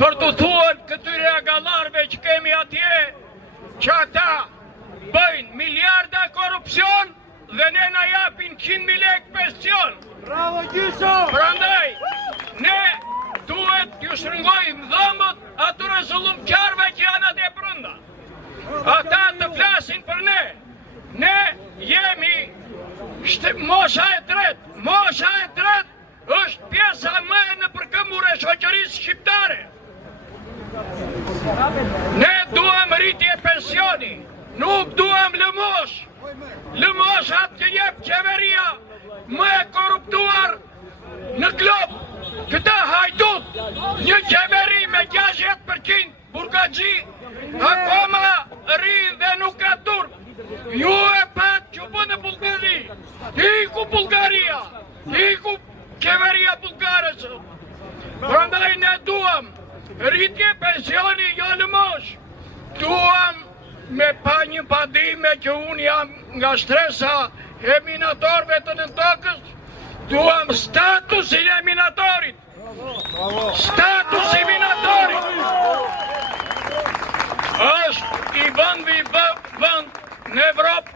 për të thuar këtyre agallarve që kemi atje, që ata bëjnë miliarda korupcion dhe ne na japin 100.000 lek pension. Bravo Gjysho! Prandaj, ne duhet t'ju shërngojmë dhëmbët atyre zullumqarve që janë atje brenda. Ata të flasin për ne. Ne jemi mosha e tretë. Mosha e tretë është pjesa më e nëpërkëmbur e shoqërisë shqiptare. Ne duam rritje pensioni, nuk duam lëmosh. Lëmoshat që jep qeveria më e korruptuar në glob. Këta hajdut, një qeveri me 60% burgaxhi, akoma rrin dhe nuk ka turp. Ju e pat që bë në Bullgari, iku Bullgaria, iku qeveria bulgare. Prandaj ne duam rritje pensioni, jo lëmosh. Duam me pa një padime që unë jam nga shtresa e minatorëve të në tokës, duam statusin e minatorit. Status i minatorit është i vend në Evropë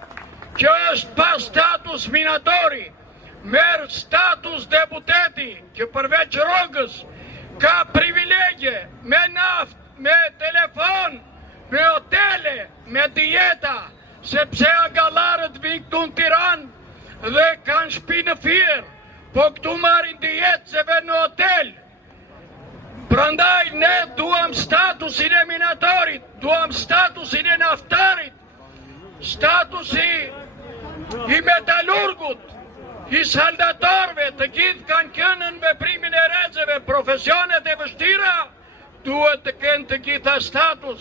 që është pa status minatori, merr status deputeti që përveç rrogës ka privilegje me naftë, me telefon, me hotele, me dijeta, sepse agallarët vinë këtu në Tiranë dhe kanë shtëpi në Fier, po këtu marrin dijetë se vën në hotel. Prandaj ne duam statusin e minatorit, duam statusin e naftarit, statusi i metalurgut, i saldatorëve, të gjithë kanë qenë në veprimin e rrezeve, profesionet e vështira, duhet të kenë të gjitha status.